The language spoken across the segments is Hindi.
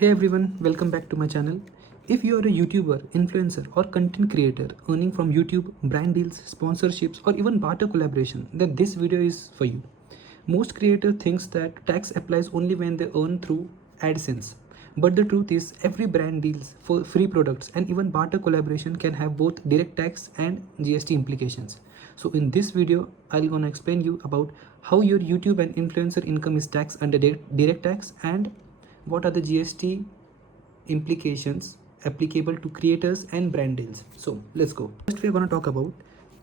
Hey everyone, welcome back to my channel. If you are a YouTuber, influencer, or content creator earning from YouTube, brand deals, sponsorships, or even barter collaboration, then this video is for you. Most creator thinks that tax applies only when they earn through AdSense. But the truth is, every brand deals for free products and even barter collaboration can have both direct tax and GST implications. So in this video, I'm gonna explain you about how your YouTube and influencer income is taxed under direct tax and what are the GST implications applicable to creators and brand deals. So let's go. First we are going to talk about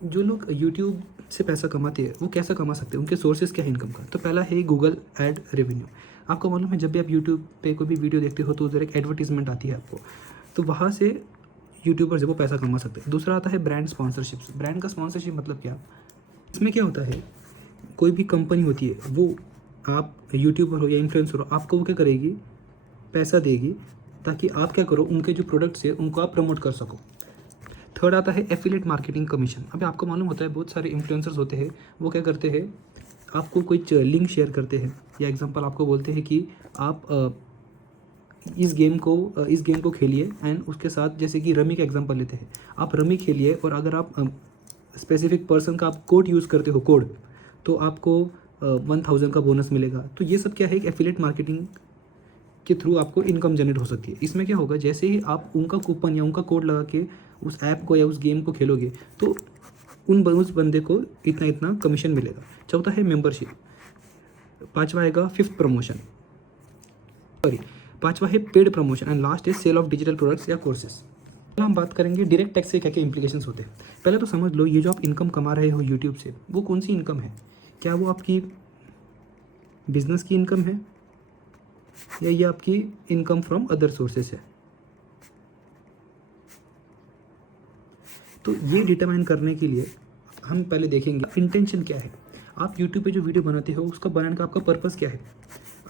जो लोग YouTube से पैसा कमाते हैं वो कैसा कमा सकते हैं, उनके सोर्सेज क्या है इनकम का। तो पहला है गूगल एड रेवेन्यू। आपको मालूम है जब भी आप YouTube पे कोई भी वीडियो देखते हो तो उधर एक एडवर्टीजमेंट आती है आपको, तो वहाँ से यूट्यूबर से वो पैसा कमा सकते हैं। दूसरा आता है ब्रांड स्पॉन्सरशिप्स। ब्रांड का स्पॉन्सरशिप मतलब क्या, इसमें क्या होता है, कोई भी कंपनी होती है वो आप यूट्यूबर हो या इन्फ्लुएंसर हो, आपको वो क्या करेगी, पैसा देगी ताकि आप क्या करो, उनके जो प्रोडक्ट्स है उनको आप प्रमोट कर सको। थर्ड आता है एफिलिएट मार्केटिंग कमीशन। अभी आपको मालूम होता है बहुत सारे इन्फ्लुएंसर्स होते हैं, वो क्या करते हैं, आपको कोई लिंक शेयर करते हैं या एग्जांपल आपको बोलते हैं कि आप इस गेम को खेलिए एंड उसके साथ, जैसे कि रमी का एग्जांपल लेते हैं, आप रमी खेलिए और अगर आप स्पेसिफिक पर्सन का आप कोड यूज़ करते हो कोड, तो आपको 1000 का बोनस मिलेगा। तो ये सब क्या है, एक एफिलिएट मार्केटिंग के थ्रू आपको इनकम जनरेट हो सकती है। इसमें क्या होगा, जैसे ही आप उनका कूपन या उनका कोड लगा के उस ऐप को या उस गेम को खेलोगे तो उस बंदे को इतना इतना कमीशन मिलेगा। चौथा है मेंबरशिप। पांचवा आएगा पांचवा है पेड प्रमोशन एंड लास्ट है सेल ऑफ डिजिटल प्रोडक्ट्स या कोर्सेस। हम बात करेंगे डायरेक्ट टैक्स से क्या क्या इंप्लीकेशंस होते हैं। पहले तो समझ लो, ये जो आप इनकम कमा रहे हो यूट्यूब से, वो कौन सी इनकम है। क्या वो आपकी बिजनेस की इनकम है या ये आपकी इनकम फ्रॉम अदर सोर्सेस है। तो ये डिटरमाइन करने के लिए हम पहले देखेंगे इंटेंशन क्या है। आप यूट्यूब पे जो वीडियो बनाते हो उसका बनाने का आपका पर्पस क्या है।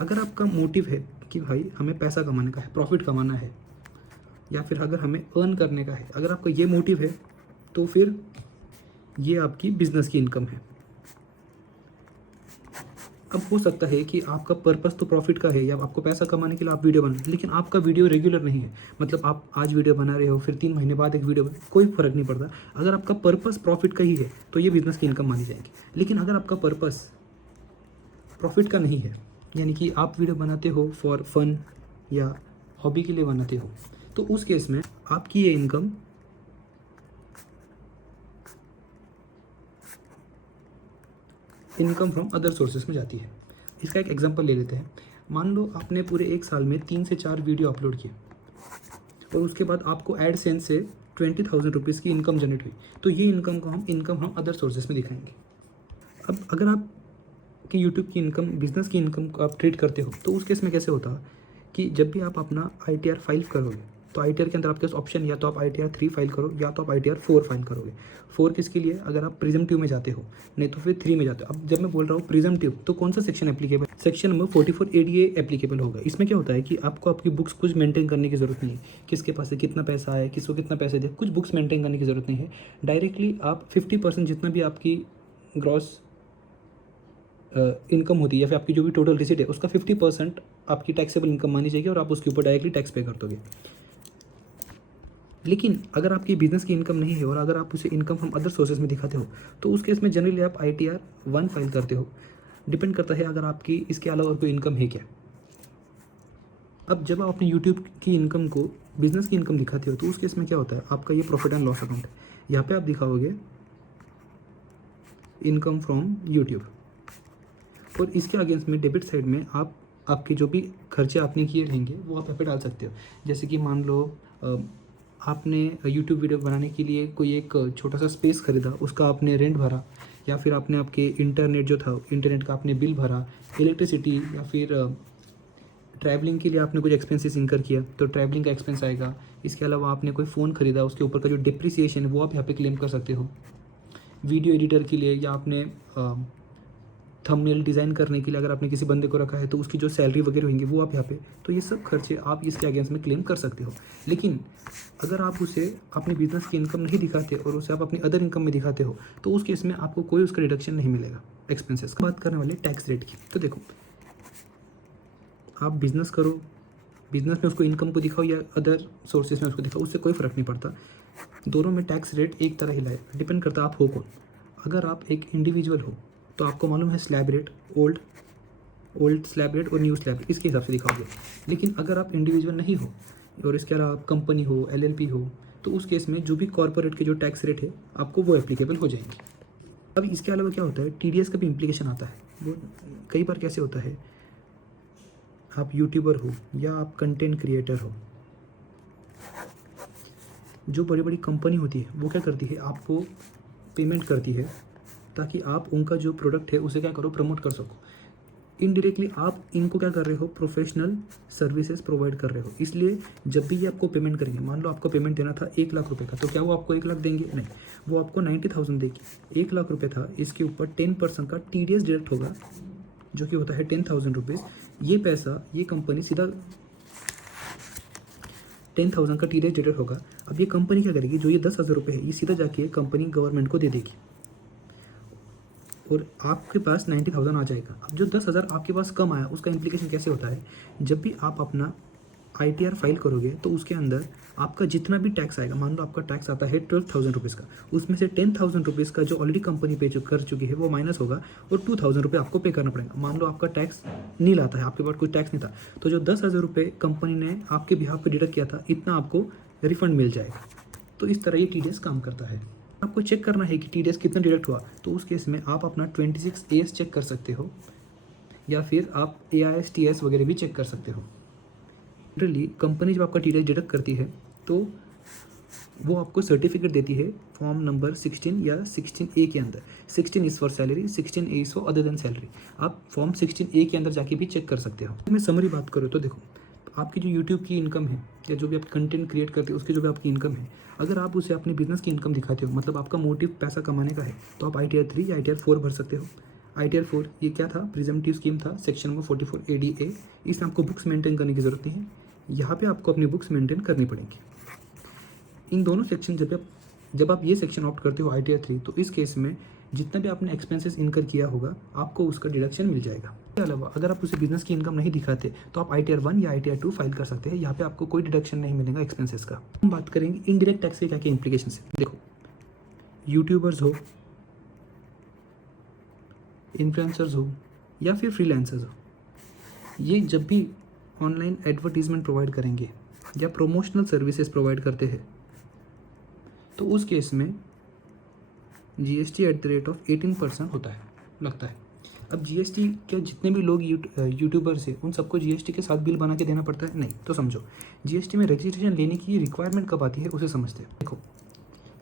अगर आपका मोटिव है कि भाई हमें पैसा कमाने का है, प्रॉफिट कमाना है, या फिर अगर हमें अर्न करने का है, अगर आपका ये मोटिव है तो फिर ये आपकी बिजनेस की इनकम है। अब हो सकता है कि आपका पर्पस तो प्रॉफिट का है या आपको पैसा कमाने के लिए आप वीडियो बना, लेकिन आपका वीडियो रेगुलर नहीं है। मतलब आप आज वीडियो बना रहे हो, फिर 3 महीने बाद एक वीडियो कोई फ़र्क नहीं पड़ता। अगर आपका पर्पस प्रॉफिट का ही है तो ये बिज़नेस की इनकम मानी जाएगी। लेकिन अगर आपका पर्पस प्रॉफिट का नहीं है, यानी कि आप वीडियो बनाते हो फॉर फन या हॉबी के लिए बनाते हो, तो उस केस में आपकी ये इनकम फ्रॉम अदर सोर्सेज में जाती है। इसका एक एग्जांपल ले लेते हैं। मान लो आपने पूरे एक साल में 3 से 4 वीडियो अपलोड किए और उसके बाद आपको एडसेंस से 20,000 रुपीज़ की इनकम जनरेट हुई, तो ये इनकम को हम इनकम फ्रॉम अदर सोर्सेज में दिखाएंगे। अब अगर आप कि यूट्यूब की इनकम बिजनेस की इनकम को आप ट्रीट करते हो, तो उस केस में कैसे होता है कि जब भी आप अपना ITR फाइल करोगे, तो ITR के अंदर आपके पास ऑप्शन, या तो आप ITR 3 फाइल करो या तो आप ITR 4 फाइल करोगे। 4 किसके लिए, अगर आप प्रिजम्पटिव में जाते हो, नहीं तो फिर 3 में जाते हो। अब जब मैं बोल रहा हूँ प्रिजम्पटिव, तो कौन सा section applicable, section number 44 ADA applicable होगा। इसमें क्या होता है कि आपको आपकी बुक्स कुछ मेंटेन करने की ज़रूरत नहीं है, किसके पास है, कितना पैसा है, किसको कितना पैसा दिया, कुछ बुक्स मेंटेन करने की ज़रूरत नहीं है। डायरेक्टली आप 50% जितना भी आपकी ग्रॉस इनकम होती है या फिर आपकी जो भी टोटल रिसीट है उसका 50% आपकी टैक्सेबल इनकम मानी जाएगी और आप उसके ऊपर डायरेक्टली टैक्स पे कर दोगे। लेकिन अगर आपकी बिजनेस की इनकम नहीं है और अगर आप उसे इनकम फ्रॉम अदर सोर्सेज में दिखाते हो, तो उस केस में जनरली आप ITR 1 फाइल करते हो। डिपेंड करता है अगर आपकी इसके अलावा और कोई इनकम है क्या। अब जब आप अपने यूट्यूब की इनकम को बिजनेस की इनकम दिखाते हो, तो उस केस में क्या होता है, आपका ये प्रॉफिट एंड लॉस अकाउंट है। यहाँ पे आप दिखाओगे इनकम फ्रॉम यूट्यूब, और इसके अगेंस्ट में डेबिट साइड में आप आपके जो भी खर्चे आपने किए रहेंगे वो आप यहाँ पे डाल सकते हो। जैसे कि मान लो आपने यूट्यूब वीडियो बनाने के लिए कोई एक छोटा सा स्पेस खरीदा, उसका आपने रेंट भरा, या फिर आपने आपके इंटरनेट जो था इंटरनेट का आपने बिल भरा, इलेक्ट्रिसिटी, या फिर ट्रैवलिंग के लिए आपने कुछ एक्सपेंसेस इंकर किया तो ट्रैवलिंग का एक्सपेंस आएगा। इसके अलावा आपने कोई फ़ोन खरीदा, उसके ऊपर का जो डिप्रिसिएशन है वो आप यहाँ पे क्लेम कर सकते हो। वीडियो एडिटर के लिए या आपने थंबनेल डिज़ाइन करने के लिए अगर आपने किसी बंदे को रखा है तो उसकी जो सैलरी वगैरह होंगी वो आप यहाँ पे, तो ये सब खर्चे आप इसके अगेंस्ट में क्लेम कर सकते हो। लेकिन अगर आप उसे अपनी बिजनेस की इनकम नहीं दिखाते और उसे आप अपनी अदर इनकम में दिखाते हो, तो उस केस में आपको कोई उसका डिडक्शन नहीं मिलेगा एक्सपेंसेस का। बात करने वाले टैक्स रेट की, तो देखो, आप बिजनेस करो, बिजनेस में उसको इनकम को दिखाओ या अदर सोर्सेज में उसको दिखाओ, उससे कोई फ़र्क नहीं पड़ता। दोनों में टैक्स रेट एक तरह ही लगेगा, डिपेंड करता है आप हो कौन। अगर आप एक इंडिविजुअल हो तो आपको मालूम है slab rate, old slab rate और न्यू स्लैब रेट, इसके हिसाब से दिखाओगे। लेकिन अगर आप इंडिविजुअल नहीं हो और इसके अलावा आप कंपनी हो, LLP हो, तो उस केस में जो भी कॉर्पोरेट के जो टैक्स रेट है आपको वो एप्लीकेबल हो जाएंगे। अब इसके अलावा क्या होता है, TDS का भी इम्प्लीकेशन आता है। वो कई बार कैसे होता है, आप यूट्यूबर हो या आप कंटेंट क्रिएटर हो, जो बड़ी बड़ी कंपनी होती है वो क्या करती है, आपको पेमेंट करती है ताकि आप उनका जो प्रोडक्ट है उसे क्या करो, प्रमोट कर सको। इनडायरेक्टली आप इनको क्या कर रहे हो, प्रोफेशनल सर्विसेज प्रोवाइड कर रहे हो। इसलिए जब भी ये आपको पेमेंट करेंगे, मान लो आपको पेमेंट देना था 1 लाख रुपए का, तो क्या वो आपको 1 लाख देंगे? नहीं, वो आपको 90,000 देगी। 1 लाख रुपए था, इसके ऊपर 10% का TDS डिडक्ट होगा, जो कि होता है 10,000 रुपीज़। ये पैसा ये कंपनी सीधा 10,000 का TDS डिडक्ट होगा। अब ये कंपनी क्या करेगी, जो ये 10,000 रुपये है ये सीधा जाके कंपनी गवर्नमेंट को दे देगी और आपके पास 90,000 आ जाएगा। अब जो 10,000 आपके पास कम आया उसका इम्प्लीकेशन कैसे होता है, जब भी आप अपना ITR फाइल करोगे तो उसके अंदर आपका जितना भी टैक्स आएगा, मान लो आपका टैक्स आता है 12,000 रुपीज़ का, उसमें से 10,000 रुपीज़ का जो ऑलरेडी कंपनी पे कर चुकी है वो माइनस होगा और 2,000 रुपये आपको पे करना पड़ेगा। मान लो आपका टैक्स नील आता है, आपके पास कोई टैक्स नहीं था, तो जो 10,000 रुपये कंपनी ने आपके बिहाफ पे डिडक्ट किया था, इतना आपको रिफंड मिल जाएगा। तो इस तरह ये TDS काम करता है। आपको चेक करना है कि TDS कितना डिडक्ट हुआ, तो उस केस में आप अपना 26AS चेक कर सकते हो या फिर आप AISTS वगैरह भी चेक कर सकते हो। जनरली कंपनी जब आपका TDS डिडक्ट करती है तो वो आपको सर्टिफिकेट देती है फॉर्म नंबर 16 या 16A के अंदर। 16 is for salary, 16A is for other than salary. आप फॉर्म 16A के अंदर जाके भी चेक कर सकते हो। मैं समरी बात करूँ तो देखो, आपकी जो यूट्यूब की इनकम है या जो भी आप कंटेंट क्रिएट करते हो उसकी जो भी आपकी इनकम है, अगर आप उसे अपने बिजनेस की इनकम दिखाते हो, मतलब आपका मोटिव पैसा कमाने का है, तो आप ITR 3 या ITR 4 भर सकते हो। ITR 4 ये क्या था, प्रिजम्पटिव स्कीम था, सेक्शन नंबर 44 ADA। इसमें आपको बुक्स मेंटेन करने की ज़रूरत नहीं है, यहाँ पे आपको अपनी बुक्स मेंटेन करनी पड़ेंगी। इन दोनों सेक्शन जब आप ये सेक्शन ऑप्ट करते हो ITR 3, तो इस केस में जितना भी आपने एक्सपेंसेस इनकर किया होगा आपको उसका डिडक्शन मिल जाएगा। इसके अलावा अगर आप उसे बिजनेस की इनकम नहीं दिखाते तो आप ITR 1 या ITR 2 फाइल कर सकते हैं। यहाँ पे आपको कोई डिडक्शन नहीं मिलेगा एक्सपेंसेस का। हम बात करेंगे इनडायरेक्ट टैक्स के क्या क्या इंप्लीकेशन है। देखो, यूट्यूबर्स हो, इन्फ्लुएंसर्स हो या फिर फ्रीलांसर्स हो, ये जब भी ऑनलाइन एडवर्टीजमेंट प्रोवाइड करेंगे या प्रोमोशनल सर्विसेज प्रोवाइड करते हैं, तो उस केस में GST at the rate of 18% होता है, लगता है। अब GST क्या जितने भी लोग यूट्यूबर्स हैं उन सबको GST के साथ बिल बना के देना पड़ता है? नहीं। तो समझो, GST में रजिस्ट्रेशन लेने की रिक्वायरमेंट कब आती है उसे समझते हैं। देखो,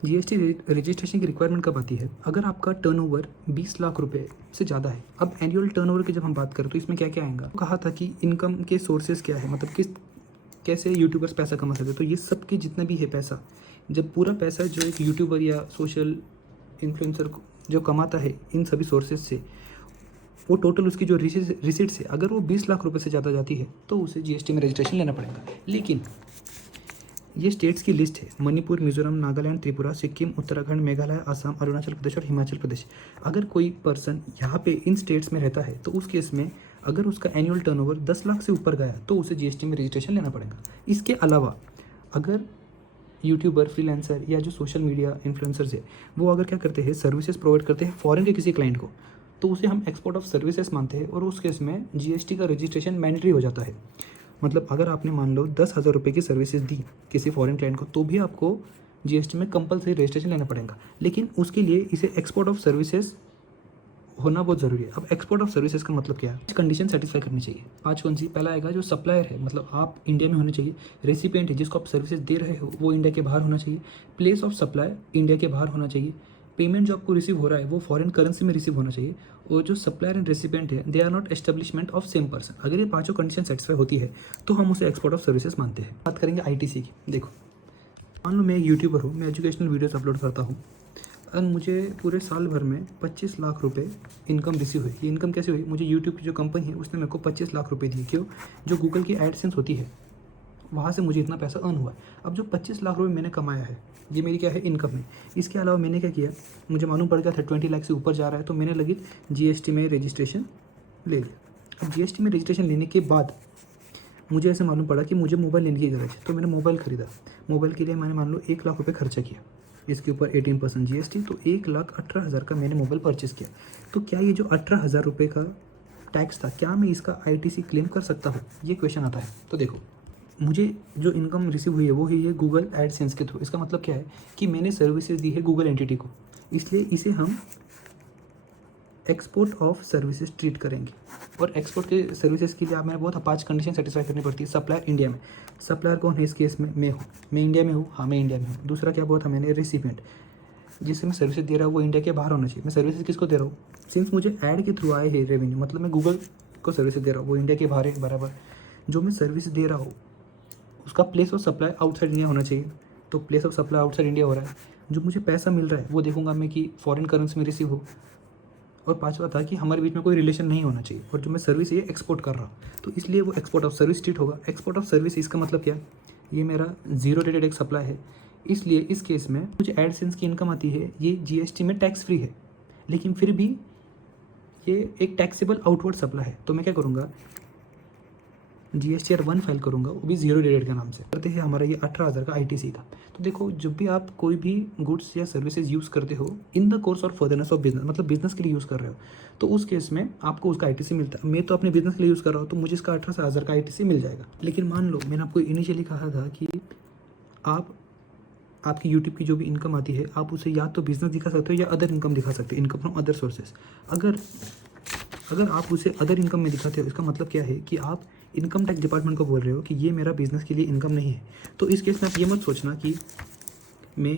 GST रजिस्ट्रेशन की रिक्वायरमेंट कब आती है, अगर आपका टर्नओवर 20 लाख रुपए से ज़्यादा है। अब एनुअल टर्नओवर की जब हम बात करें तो इसमें क्या क्या आएगा, कहा था कि इनकम के सोर्सेज क्या है, मतलब कैसे यूट्यूबर्स पैसा कमा सकते हैं। तो ये सब के जितना भी है पैसा, जब पूरा पैसा जो एक यूट्यूबर या सोशल इन्फ्लुएंसर जो कमाता है इन सभी सोर्सेज से, वो टोटल उसकी जो रिसीट्स है, अगर वो 20 लाख रुपए से ज़्यादा जाती है तो उसे GST में रजिस्ट्रेशन लेना पड़ेगा। लेकिन ये स्टेट्स की लिस्ट है, मणिपुर, मिजोरम, नागालैंड, त्रिपुरा, सिक्किम, उत्तराखंड, मेघालय, असम, अरुणाचल प्रदेश और हिमाचल प्रदेश। अगर कोई पर्सन यहाँ पे इन स्टेट्स में रहता है तो उस केस में अगर उसका एनुअल टर्नओवर 10 लाख से ऊपर गया तो उसे GST में रजिस्ट्रेशन लेना पड़ेगा। इसके अलावा अगर यूट्यूबर, फ्रीलांसर या जो सोशल मीडिया इन्फ्लुएंसर्स है वो अगर क्या करते हैं, सर्विसेज प्रोवाइड करते हैं फॉरेन के किसी क्लाइंट को, तो उसे हम एक्सपोर्ट ऑफ सर्विसेज मानते हैं और उस केस में GST का रजिस्ट्रेशन मैंडेटरी हो जाता है। मतलब अगर आपने मान लो 10,000 रुपये की सर्विसेज दी किसी फॉरेन क्लाइंट को, तो भी आपको GST में कंपलसरी रजिस्ट्रेशन लेना पड़ेगा। लेकिन उसके लिए इसे एक्सपोर्ट ऑफ सर्विसेज होना बहुत ज़रूरी है। अब एक्सपोर्ट ऑफ सर्विसेज का मतलब क्या है, कंडीशन सेटिस्फाई करनी चाहिए। आज कौन सी, पहला आएगा जो सप्लायर है, मतलब आप इंडिया में होने चाहिए। रेसिपिएंट है, जिसको आप सर्विसेज दे रहे हो वो इंडिया के बाहर होना चाहिए। प्लेस ऑफ सप्लाई इंडिया के बाहर होना चाहिए। पेमेंट जो आपको रिसीव हो रहा है वो फॉरेन करेंसी में रिसीव होना चाहिए। और जो सप्लायर एंड रेसिपिएंट है they are not establishment of same person. अगर ये पांचों कंडीशन सेटिस्फाई होती है तो हम उसे एक्सपोर्ट ऑफ सर्विसेज मानते हैं। बात करेंगे ITC की। देखो, मान लो मैं एक यूट्यूबर हूँ, मैं एजुकेशनल वीडियोस अपलोड करता हूँ और मुझे पूरे साल भर में 25 लाख रुपए इनकम रिसीव हुई। ये इनकम कैसे हुई, मुझे यूट्यूब की जो कंपनी है उसने मेरे को 25 लाख रुपए दिए। क्यों, जो गूगल की एडसेंस होती है वहाँ से मुझे इतना पैसा अर्न हुआ। अब जो 25 लाख रुपए मैंने कमाया है ये मेरी क्या है, इनकम है। इसके अलावा मैंने क्या किया, मुझे मालूम पड़ गया था 20 लाख से ऊपर जा रहा है, तो मैंने लगी GST में रजिस्ट्रेशन ले लिया। अब GST में रजिस्ट्रेशन लेने के बाद मुझे ऐसे मालूम पड़ा कि मुझे मोबाइल लेने की गरज है, तो मैंने मोबाइल ख़रीदा। मोबाइल के लिए मैंने मान लो 1 लाख रुपये खर्चा किया, इसके ऊपर 18% GST, तो 1,18,000 का मैंने मोबाइल परचेज़ किया। तो क्या ये जो 18,000 रुपये का टैक्स था, क्या मैं इसका ITC क्लेम कर सकता हूँ? ये क्वेश्चन आता है। तो देखो, मुझे जो इनकम रिसीव हुई है वो हुई है गूगल एडसेंस के थ्रू। इसका मतलब क्या है कि मैंने सर्विसेज दी है गूगल एंटिटी को, इसलिए इसे हम एक्सपोर्ट ऑफ सर्विसेज ट्रीट करेंगे। और एक्सपोर्ट के सर्विसेज के लिए आप मैंने बहुत 5 कंडीशन सेटिस्फाई करनी पड़ती है। सप्लायर इंडिया में, सप्लायर कौन है इस केस में? मैं हूँ, मैं इंडिया में हूँ, हाँ मैं इंडिया में हूँ। दूसरा क्या बोला था मैंने? रिसिपिएंट, जिससे मैं सर्विसेज दे रहा हूँ वो इंडिया के बाहर होना चाहिए। मैं सर्विसेज किसको दे रहा हूँ? सिंस मुझे ऐड के थ्रू आए हैं रेवेन्यू, मतलब मैं गूगल को सर्विसेज दे रहा हूँ, वो इंडिया के बाहर है बराबर। जो मैं सर्विस दे रहा हूँ उसका place of supply outside India होना चाहिए, तो place of supply outside India हो रहा है। जो मुझे पैसा मिल रहा है वो देखूंगा मैं कि फॉरेन करेंसी में रिसीव हो। और पांचवा था कि हमारे बीच में कोई रिलेशन नहीं होना चाहिए, और जो मैं सर्विस ये एक्सपोर्ट कर रहा हूँ तो इसलिए वो एक्सपोर्ट ऑफ सर्विस ट्रीट होगा। एक्सपोर्ट ऑफ सर्विस इसका मतलब क्या? ये मेरा जीरो रेटेड एक सप्लाई है, इसलिए इस केस में मुझे एडसेंस की इनकम आती है, ये GST में टैक्स फ्री है, लेकिन फिर भी ये एक टैक्सेबल आउटवर्ड सप्लाई है। तो मैं क्या करूँगा? GSTR 1 फाइल करूँगा, वो भी जीरो रेटेड का नाम से करते हैं। हमारा ये 18,000 का ITC था। तो देखो, जब भी आप कोई भी गुड्स या सर्विसेज यूज़ करते हो इन द कोर्स और फर्दरनेस ऑफ बिजनेस, मतलब बिजनेस के लिए यूज़ कर रहे हो, तो उस केस में आपको उसका ITC मिलता है। मैं तो अपने बिजनेस के लिए यूज़ कर रहा हूँ, तो मुझे इसका 18,000 का ITC मिल जाएगा। लेकिन मान लो मैंने आपको इनिशियली कहा था कि आपकी यूट्यूब की जो भी इनकम आती है आप उसे या तो बिजनेस दिखा सकते हो या अदर इनकम दिखा सकते हो, इनकम फ्रॉम अदर सोर्सेज। अगर आप उसे अदर इनकम में दिखाते हो, इसका मतलब क्या है कि आप इनकम टैक्स डिपार्टमेंट को बोल रहे हो कि ये मेरा बिजनेस के लिए इनकम नहीं है। तो इस केस में आप ये मत सोचना कि मैं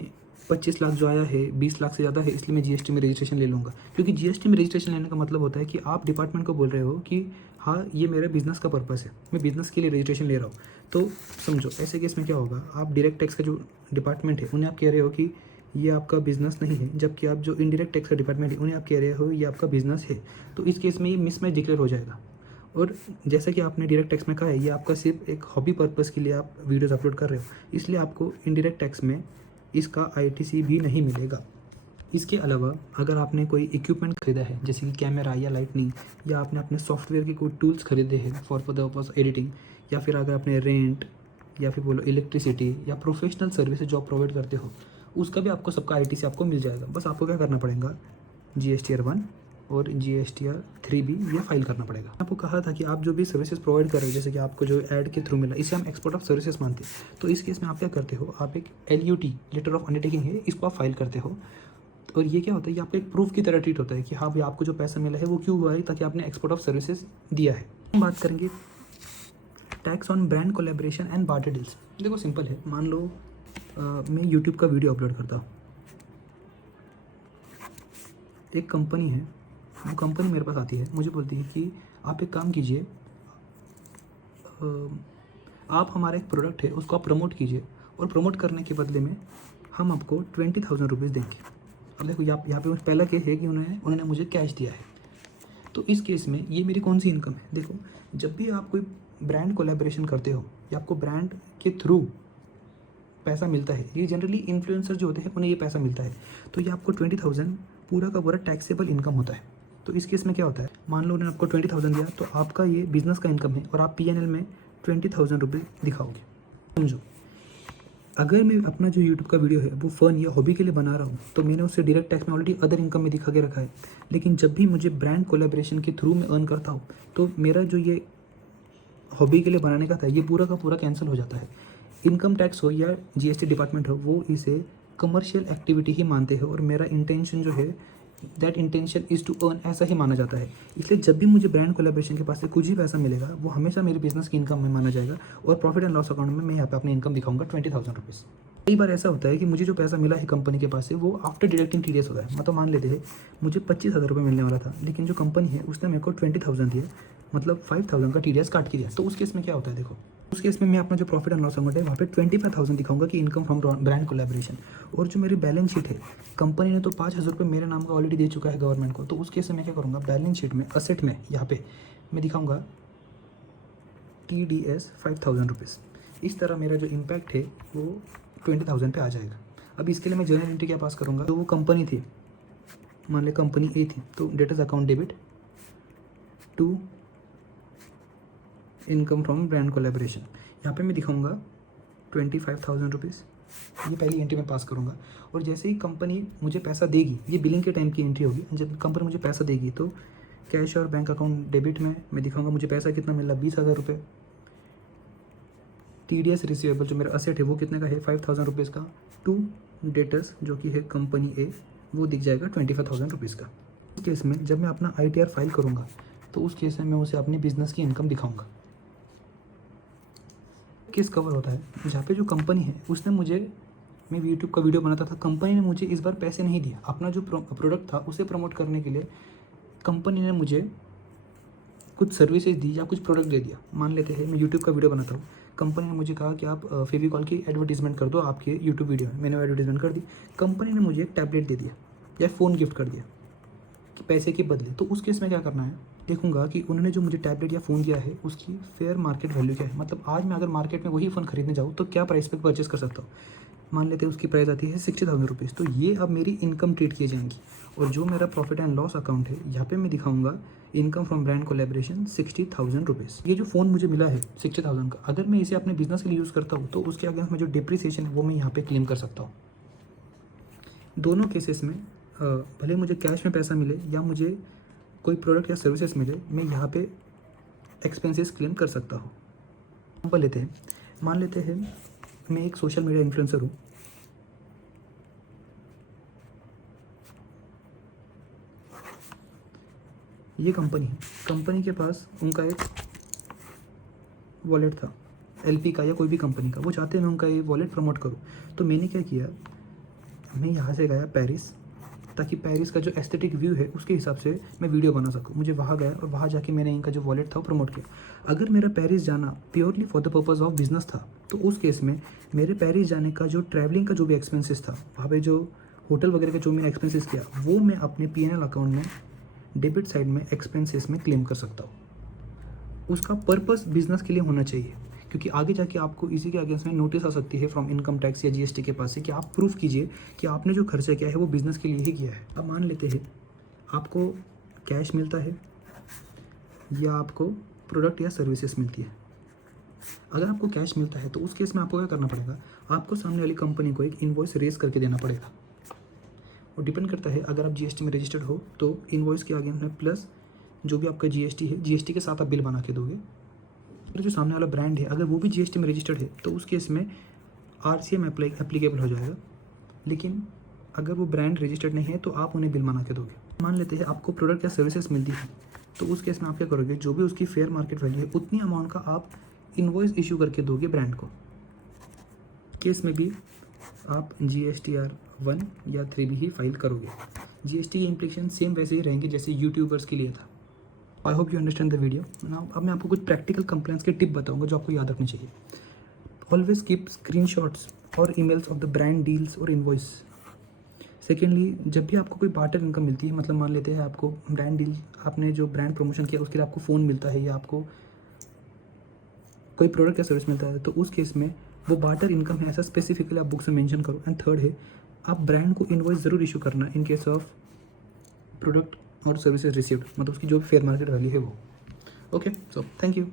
25 लाख जो आया है 20 लाख से ज़्यादा है इसलिए मैं GST में रजिस्ट्रेशन ले लूँगा, क्योंकि GST में रजिस्ट्रेशन लेने का मतलब होता है कि आप डिपार्टमेंट को बोल रहे हो कि हाँ ये मेरे बिजनेस का पर्पस है, मैं बिजनेस के लिए रजिस्ट्रेशन ले रहा हूँ। तो समझो ऐसे केस में क्या होगा, आप डायरेक्ट टैक्स का जो डिपार्टमेंट है उन्हें आप कह रहे हो कि ये आपका बिजनेस नहीं है, जबकि आप जो इनडायरेक्ट टैक्स का डिपार्टमेंट है उन्हें आप कह रहे हो ये आपका बिजनेस है। तो इस केस में ये मिसमैच डिक्लेयर हो जाएगा। और जैसा कि आपने डायरेक्ट टैक्स में कहा है, ये आपका सिर्फ एक हॉबी पर्पस के लिए आप वीडियोस अपलोड कर रहे हो, इसलिए आपको इनडायरेक्ट टैक्स में इसका ITC भी नहीं मिलेगा। इसके अलावा अगर आपने कोई इक्विपमेंट खरीदा है जैसे कि कैमरा या लाइटनिंग, या आपने अपने सॉफ्टवेयर के कोई टूल्स खरीदे हैं फॉर द पर्पस एडिटिंग, या फिर अगर आपने रेंट या फिर बोलो इलेक्ट्रिसिटी या प्रोफेशनल सर्विसेज जो आप प्रोवाइड करते हो, उसका भी आपको सबका ITC आपको मिल जाएगा। बस आपको क्या करना पड़ेगा? GSTR 1 और GSTR 3 भी ये फाइल करना पड़ेगा। आपको कहा था कि आप जो भी सर्विसेज प्रोवाइड कर रहे हो, जैसे कि आपको जो ऐड के थ्रू मिला, इसे हम एक्सपोर्ट ऑफ सर्विसेज मानते हैं। तो इस केस में आप क्या करते हो? आप एक LUT लेटर ऑफ अंडरटेकिंग है, इसको आप फाइल करते हो। और ये क्या होता है? ये आपको एक प्रूफ की तरह ट्रीट होता है कि हाँ भाई आपको जो पैसा मिला है वो क्यों हुआ है, ताकि आपने एक्सपोर्ट ऑफ सर्विसेज दिया है। हम बात करेंगे tax on brand collaboration and barter deals. देखो सिंपल है, मान लो मैं यूट्यूब का वीडियो अपलोड करता हूँ, एक कंपनी है, वो कंपनी मेरे पास आती है, मुझे बोलती है कि आप एक काम कीजिए, आप हमारा एक प्रोडक्ट है उसको आप प्रमोट कीजिए, और प्रमोट करने के बदले में हम आपको 20,000 रुपीज़ देंगे। अब देखो यहाँ पे पहला केस है कि उन्होंने मुझे कैश दिया है। तो इस केस में ये मेरी कौन सी इनकम है? देखो, जब भी आप कोई ब्रांड कोलैबोरेशन करते हो या आपको ब्रांड के थ्रू पैसा मिलता है, ये जनरली इन्फ्लुएंसर जो होते हैं उन्हें ये पैसा मिलता है, तो ये आपको 20,000 पूरा का पूरा टैक्सेबल इनकम होता है। तो इस केस में क्या होता है, मान लो उन्होंने आपको 20,000 दिया, तो आपका ये बिजनेस का इनकम है और आप PNL में 20,000 रुपये दिखाओगे। समझो, अगर मैं अपना जो यूट्यूब का वीडियो है वो फ़न या हॉबी के लिए बना रहा हूँ, तो मैंने उससे डायरेक्ट टैक्स में ऑलरेडी अदर इनकम में दिखा के रखा है। लेकिन जब भी मुझे ब्रांड कोलैबोरेशन के थ्रू मैं अर्न करता हूँ, तो मेरा जो ये हॉबी के लिए बनाने का था ये पूरा का पूरा कैंसिल हो जाता है। इनकम टैक्स हो या GST डिपार्टमेंट हो, वो इसे कमर्शियल एक्टिविटी ही मानते हैं, और मेरा इंटेंशन जो है that intention is to earn, ऐसा ही माना जाता है। इसलिए जब भी मुझे ब्रांड कोलैबोरेशन के पास से कुछ भी पैसा मिलेगा वो हमेशा मेरे बिजनेस की इनकम में माना जाएगा, और प्रॉफिट एंड लॉस अकाउंट में मैं यहाँ पे अपनी इनकम दिखाऊंगा 20,000 रुपीज़। कई बार ऐसा होता है कि मुझे जो पैसा मिला है कंपनी के पास से वो आफ्टर डिडक्टिंग TDS होता है। मतलब मान लेते हैं मुझे 25,000 रुपये मिलने वाला था, लेकिन जो कंपनी है उसने मेरे को 20,000 दिया, मतलब 5,000 का TDS काट के दिया। तो उस केस में क्या होता है? देखो, उस केस में मैं अपना जो प्रॉफिट एंड लॉस अकाउंट है वहाँ पे 25,000 दिखाऊंगा कि इनकम फ्रॉम ब्रांड कोलैबोरेशन। और जो मेरी बैलेंस शीट है, कंपनी ने तो 5,000 रुपये मेरे नाम का ऑलरेडी दे चुका है गवर्नमेंट को, तो उस केस में मैं क्या करूँगा? बैलेंस शीट में असेट में यहाँ पे मैं दिखाऊँगा TDS 5,000 रुपीज़। इस तरह मेरा जो इम्पैक्ट है वो 20,000 पे आ जाएगा। अब इसके लिए मैं जर्नल एंट्री क्या पास करूँगा? तो वो कंपनी थी, मान ले कंपनी A थी, तो debtors account debit to income from brand collaboration. यहाँ पे मैं दिखाऊंगा 25,000 रुपीज़, ये पहली एंट्री मैं पास करूँगा। और जैसे ही कंपनी मुझे पैसा देगी, ये बिलिंग के टाइम की एंट्री होगी, जब कंपनी मुझे पैसा देगी तो कैश और बैंक अकाउंट डेबिट में मैं दिखाऊंगा मुझे पैसा कितना मिल रहा, 20,000 रुपये। TDS रिसीवेबल जो मेरा असेट है वो कितने का है, 5,000 रुपीज़ का। टू डेटर्स जो कि है कंपनी ए, वो दिख जाएगा 25,000 रुपीज़ का। उस केस में जब मैं अपना ITR फाइल करूँगा तो उस केस में मैं उसे अपनी बिजनेस की इनकम दिखाऊँगा। केस कवर होता है जहाँ पे जो कंपनी है उसने मुझे, मैं यूट्यूब का वीडियो बनाता था, कंपनी ने मुझे इस बार पैसे नहीं दिया। अपना जो प्रोडक्ट था उसे प्रमोट करने के लिए कंपनी ने मुझे कुछ सर्विसेज दी या कुछ प्रोडक्ट दे दिया। मान लेते हैं मैं यूट्यूब का वीडियो बनाता हूँ, कंपनी ने मुझे कहा कि आप फेविकॉल की एडवर्टीजमेंट कर दो आपके यूट्यूब वीडियो में। मैंने वो एडवर्टीजमेंट कर दी, कंपनी ने मुझे एक टैबलेट दे दिया या फ़ोन गिफ्ट कर दिया कि पैसे के बदले। तो उस केस में क्या करना है, देखूंगा कि उन्होंने जो मुझे टैबलेट या फ़ोन दिया है उसकी फेयर मार्केट वैल्यू क्या है। मतलब आज मैं अगर मार्केट में वही फ़ोन खरीदने जाऊँ तो क्या प्राइस पे परचेस कर सकता हूँ। मान लेते हैं उसकी प्राइस आती है 60,000 रुपीज़, तो ये अब मेरी इनकम ट्रीट की जाएंगी। और जो मेरा प्रॉफिट एंड लॉस अकाउंट है यहाँ पे मैं दिखाऊंगा income from brand collaboration 60,000 rupees. ये जो फ़ोन मुझे मिला है 60,000 का, अगर मैं इसे अपने बिजनेस के लिए यूज़ करता हूँ तो उसके अगेंस्ट में जो डिप्रिसिएशन है वो मैं यहाँ पे क्लेम कर सकता हूँ। दोनों केसेस में भले मुझे कैश में पैसा मिले या मुझे कोई प्रोडक्ट या सर्विसेज मिले, मैं यहाँ पे एक्सपेंसेस क्लेम कर सकता हूँ। एग्जाम्पल लेते हैं, मान लेते हैं मैं एक सोशल मीडिया इन्फ्लुएंसर हूँ। ये कंपनी के पास उनका एक वॉलेट था LP का या कोई भी कंपनी का, वो चाहते हैं मैं उनका ये वॉलेट प्रमोट करूँ। तो मैंने क्या किया, मैं यहाँ से गया पेरिस, ताकि पेरिस का जो एस्थेटिक व्यू है उसके हिसाब से मैं वीडियो बना सकूँ। मुझे वहाँ गया और वहाँ जाके मैंने इनका जो वॉलेट था वो प्रमोट किया। अगर मेरा पेरिस जाना purely for the purpose of business था तो उस केस में मेरे पेरिस जाने का जो ट्रैवलिंग का जो भी एक्सपेंसेस था, वहाँ पे जो होटल वगैरह का जो मैंने एक्सपेंसेस किया, वो मैं अपने PNL अकाउंट में डेबिट साइड में एक्सपेंसेस में क्लेम कर सकता हूँ। उसका पर्पस बिजनेस के लिए होना चाहिए, क्योंकि आगे जाके आपको इसी के अगेंस्ट में नोटिस आ सकती है फ्रॉम इनकम टैक्स या GST के पास से कि आप प्रूफ कीजिए कि आपने जो खर्चा किया है वो बिज़नेस के लिए ही किया है। अब मान लेते हैं आपको कैश मिलता है या आपको प्रोडक्ट या सर्विसेज मिलती है। अगर आपको कैश मिलता है तो उस केस में आपको क्या करना पड़ेगा, आपको सामने वाली कंपनी को एक इनवॉइस रेज करके देना पड़ेगा। और डिपेंड करता है, अगर आप GST में रजिस्टर्ड हो तो इनवॉइस के अगेंस्ट में प्लस जो भी आपका GST है, GST के साथ आप बिल बना के दोगे। अगर जो सामने वाला ब्रांड है अगर वो भी GST में रजिस्टर्ड है तो उस केस में RCM एप्लीकेबल हो जाएगा। लेकिन अगर वो ब्रांड रजिस्टर्ड नहीं है तो आप उन्हें बिल बना के दोगे। मान लेते हैं आपको प्रोडक्ट या सर्विसेज मिलती है तो उस केस में आप क्या करोगे, जो भी उसकी फेयर मार्केट वैल्यू है उतनी अमाउंट का आप इनवॉइस इशू करके दोगे ब्रांड को। केस में भी आप GSTR 1 या 3 भी ही फाइल करोगे। GST के इम्प्लीकेशन सेम वैसे ही रहेंगे जैसे यूट्यूबर्स के लिए था। I hope you understand the video. Now अब मैं आपको कुछ प्रैक्टिकल कंप्लेंट्स के टिप बताऊंगा जो आपको याद रखनी चाहिए। ऑलवेज कीप स्क्रीनशॉट्स और emails of the brand deals और इनवॉइस। सेकेंडली, जब भी आपको कोई बार्टर इनकम मिलती है, मतलब मान लेते हैं आपको ब्रांड डील, आपने जो ब्रांड प्रमोशन किया उसके लिए आपको फ़ोन मिलता है या आपको कोई प्रोडक्ट या सर्विस मिलता है, तो उस केस में वो बार्टर इनकम है ऐसा स्पेसिफिकली आप बुक्स में मेंशन करो। एंड थर्ड है, आप ब्रांड को इनवॉइस ज़रूर इशू करना इन केस ऑफ प्रोडक्ट और सर्विसेज रिसीव्ड, मतलब उसकी जो फेयर मार्केट वैल्यू है वो। Okay, so thank you.